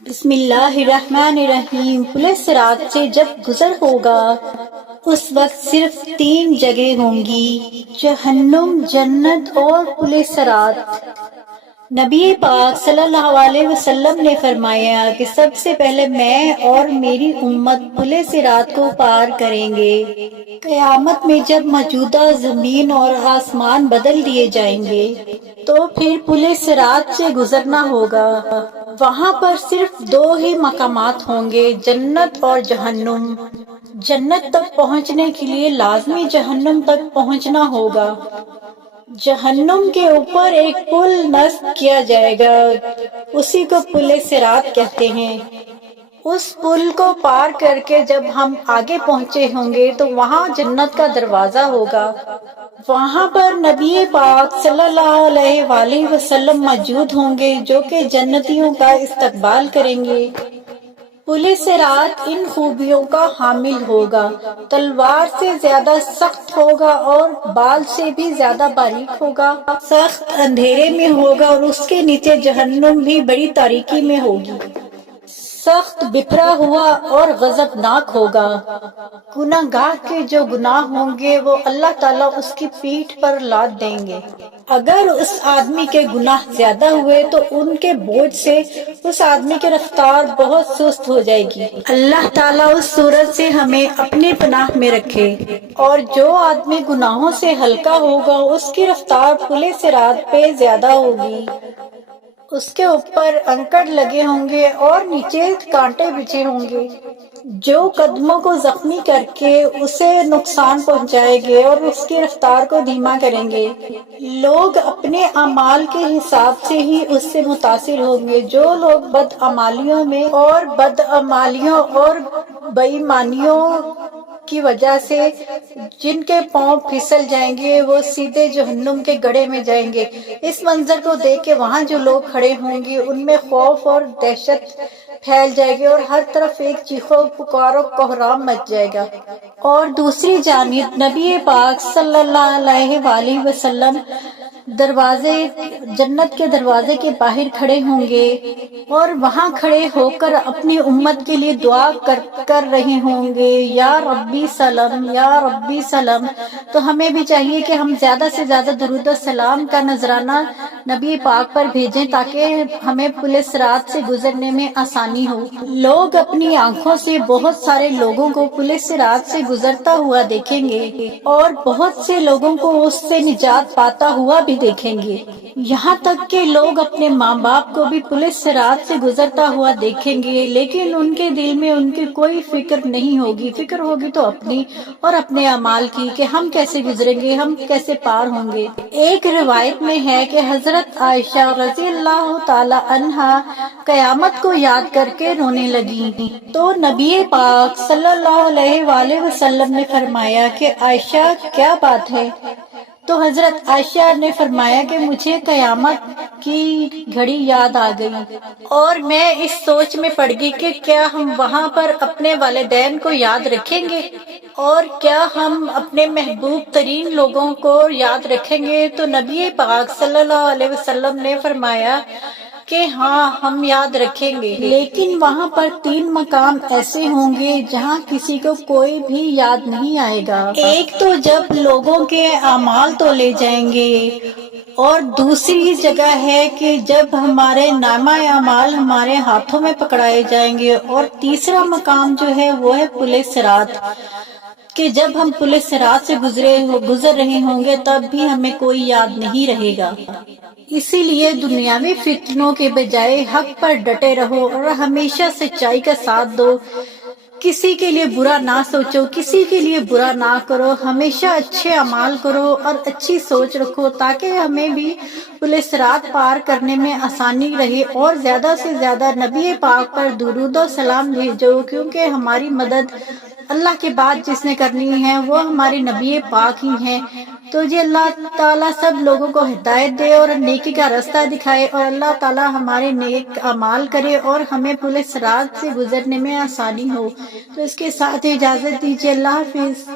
بسم اللہ الرحمن الرحیم۔ پولیس رات سے جب گزر ہوگا اس وقت صرف 3 جگہ ہوں گی، جہنم، جنت اور پولیس رات۔ نبی پاک صلی اللہ علیہ وسلم نے فرمایا کہ سب سے پہلے میں اور میری امت پولیس رات کو پار کریں گے۔ قیامت میں جب موجودہ زمین اور آسمان بدل دیے جائیں گے تو پھر پولیس رات سے گزرنا ہوگا۔ وہاں پر صرف 2 ہی مقامات ہوں گے، جنت اور جہنم۔ جنت تک پہنچنے کے لیے لازمی جہنم تک پہنچنا ہوگا۔ جہنم کے اوپر ایک پل نصب کیا جائے گا، اسی کو پل صراط کہتے ہیں۔ اس پل کو پار کر کے جب ہم آگے پہنچے ہوں گے تو وہاں جنت کا دروازہ ہوگا۔ وہاں پر نبی پاک صلی اللہ علیہ وآلہ وسلم موجود ہوں گے جو کہ جنتیوں کا استقبال کریں گے۔ پل صراط ان خوبیوں کا حامل ہوگا، تلوار سے زیادہ سخت ہوگا اور بال سے بھی زیادہ باریک ہوگا، سخت اندھیرے میں ہوگا اور اس کے نیچے جہنم بھی بڑی تاریکی میں ہوگی، سخت بکھرا ہوا اور غضبناک ہوگا۔ گناہگار کے جو گناہ ہوں گے وہ اللہ تعالیٰ اس کی پیٹھ پر لاد دیں گے۔ اگر اس آدمی کے گناہ زیادہ ہوئے تو ان کے بوجھ سے اس آدمی کی رفتار بہت سست ہو جائے گی۔ اللہ تعالیٰ اس صورت سے ہمیں اپنے پناہ میں رکھے۔ اور جو آدمی گناہوں سے ہلکا ہوگا اس کی رفتار پل صراط پہ زیادہ ہوگی، اس کے اوپر انکڑ لگے ہوں گے اور نیچے کانٹے بچھے ہوں گے جو قدموں کو زخمی کر کے اسے نقصان پہنچائیں گے اور اس کی رفتار کو دھیما کریں گے۔ لوگ اپنے اعمال کے حساب سے ہی اس سے متاثر ہوں گے۔ جو لوگ بدعمالیوں میں اور بدعمالیوں اور بے ایمانیوں کی وجہ سے جن کے پاؤں پھسل جائیں گے وہ سیدھے جہنم کے گڑھے میں جائیں گے۔ اس منظر کو دیکھ کے وہاں جو لوگ کھڑے ہوں گے ان میں خوف اور دہشت پھیل جائے گی اور ہر طرف ایک چیخو پکارو کوہرام مچ جائے گا۔ اور دوسری جانب نبی پاک صلی اللہ علیہ وآلہ وسلم جنت کے دروازے کے باہر کھڑے ہوں گے اور وہاں کھڑے ہو کر اپنی امت کے لیے دعا کر رہے ہوں گے، یا ربی سلم، یا ربی سلم۔ تو ہمیں بھی چاہیے کہ ہم زیادہ سے زیادہ درود و سلام کا نذرانہ نبی پاک پر بھیجیں تاکہ ہمیں پل صراط سے گزرنے میں آسانی ہو۔ لوگ اپنی آنکھوں سے بہت سارے لوگوں کو پل صراط سے گزرتا ہوا دیکھیں گے اور بہت سے لوگوں کو اس سے نجات پاتا ہوا بھی دیکھیں گے، یہاں تک کہ لوگ اپنے ماں باپ کو بھی پل صراط سے گزرتا ہوا دیکھیں گے، لیکن ان کے دل میں ان کی کوئی فکر نہیں ہوگی۔ فکر ہوگی تو اپنی اور اپنے اعمال کی کہ ہم کیسے گزریں گے، ہم کیسے پار ہوں گے۔ ایک روایت میں ہے کہ حضرت عائشہ رضی اللہ تعالی عنہا قیامت کو یاد کر کے رونے لگیں تو نبی پاک صلی اللہ علیہ وآلہ وسلم نے فرمایا کہ عائشہ کیا بات ہے؟ تو حضرت عائشہ نے فرمایا کہ مجھے قیامت کی گھڑی یاد آ گئی اور میں اس سوچ میں پڑ گئی کہ کیا ہم وہاں پر اپنے والدین کو یاد رکھیں گے اور کیا ہم اپنے محبوب ترین لوگوں کو یاد رکھیں گے؟ تو نبی پاک صلی اللہ علیہ وسلم نے فرمایا کہ ہاں ہم یاد رکھیں گے، لیکن وہاں پر 3 مقام ایسے ہوں گے جہاں کسی کو کوئی بھی یاد نہیں آئے گا۔ ایک تو جب لوگوں کے اعمال تولے جائیں گے، اور دوسری جگہ ہے کہ جب ہمارے نامہ اعمال ہمارے ہاتھوں میں پکڑائے جائیں گے، اور تیسرا مقام جو ہے وہ ہے پل صراط، کہ جب ہم پل صراط سے گزر رہے ہوں گے تب بھی ہمیں کوئی یاد نہیں رہے گا۔ اسی لیے دنیاوی فتنوں کے بجائے حق پر ڈٹے رہو اور ہمیشہ سچائی کا ساتھ دو۔ کسی کے لیے برا نہ سوچو، کسی کے لیے برا نہ کرو، ہمیشہ اچھے اعمال کرو اور اچھی سوچ رکھو تاکہ ہمیں بھی پل صراط پار کرنے میں آسانی رہے۔ اور زیادہ سے زیادہ نبی پاک پر درود و سلام بھیجو، کیونکہ ہماری مدد اللہ کے بعد جس نے کرنی ہے وہ ہمارے نبی پاک ہی ہیں۔ تو جی اللہ تعالیٰ سب لوگوں کو ہدایت دے اور نیکی کا راستہ دکھائے، اور اللہ تعالیٰ ہمارے نیک اعمال کرے اور ہمیں پل صراط سے گزرنے میں آسانی ہو۔ تو اس کے ساتھ اجازت دیجیے، اللہ حافظ۔